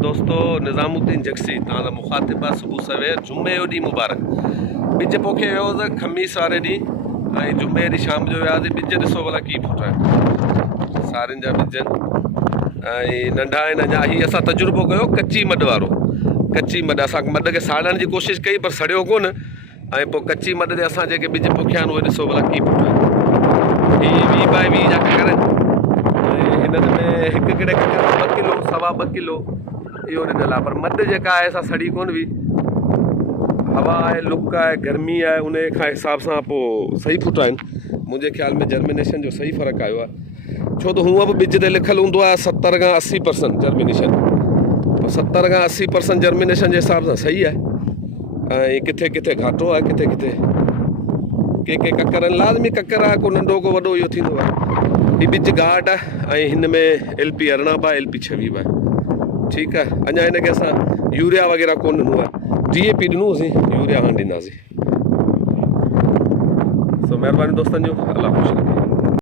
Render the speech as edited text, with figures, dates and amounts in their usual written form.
दोस्तों निज़ामुद्दीन जक्सी तव्हांजा मुखातिब आहे। सुबुह सवेर जुमे जो ॾींहुं मुबारक। ॿिज पोखे वियोसीं ख़मीस वारे ॾींहुं ऐं जुमे ॾींहुं शाम जो वियासीं। ॿिज ॾिसो भला कीअं फुटा आहिनि, सारियुनि जा ॿिज ऐं नंढा आहिनि अञा। हीअ असां तजुर्बो कयो कच्ची मड वारो। कच्ची मड असां मड खे साड़ण जी कोशिशि कई पर सड़ियो कोन, ऐं पोइ कच्ची मड ते असां जेके ॿिज पोखिया आहिनि उहे ॾिसो भला कीअं फुटा आहिनि। हीअ 20 x 20 जा ककर आहिनि। हिननि में हिकु किड़े ककर 2 किलो 2.25 किलो इहो ॾिनल आहे। पर मद जेका आहे असां सड़ी कोन हुई। हवा आहे, लुक आहे, गर्मी आहे, उन खां हिसाब सां पोइ सही फुटा आहिनि। मुंहिंजे ख़्याल में जर्मिनेशन जो सही फ़र्क़ु आयो आहे, छो त हूअं बि ॿिज ते लिखियलु हूंदो आहे 70 खां 80% जर्मिनेशन। 70 खां 80% जर्मिनेशन जे हिसाब सां सही आहे। ऐं किथे किथे घाटो आहे, किथे किथे के ककर लाज़मी ककर आहे, को नंढो को वॾो इहो थींदो आहे। हीअ ॿिज गाड आहे ऐं हिन में LP 18 आहे, LP 26 आहे। ठीकु आहे। अञा हिनखे असां यूरिया वग़ैरह कोन ॾिनो आहे, DAP ॾिनोसीं, यूरिया हाणे ॾींदासीं। सो महिरबानी दोस्तनि जो, अलाह ख़ुशि रखे।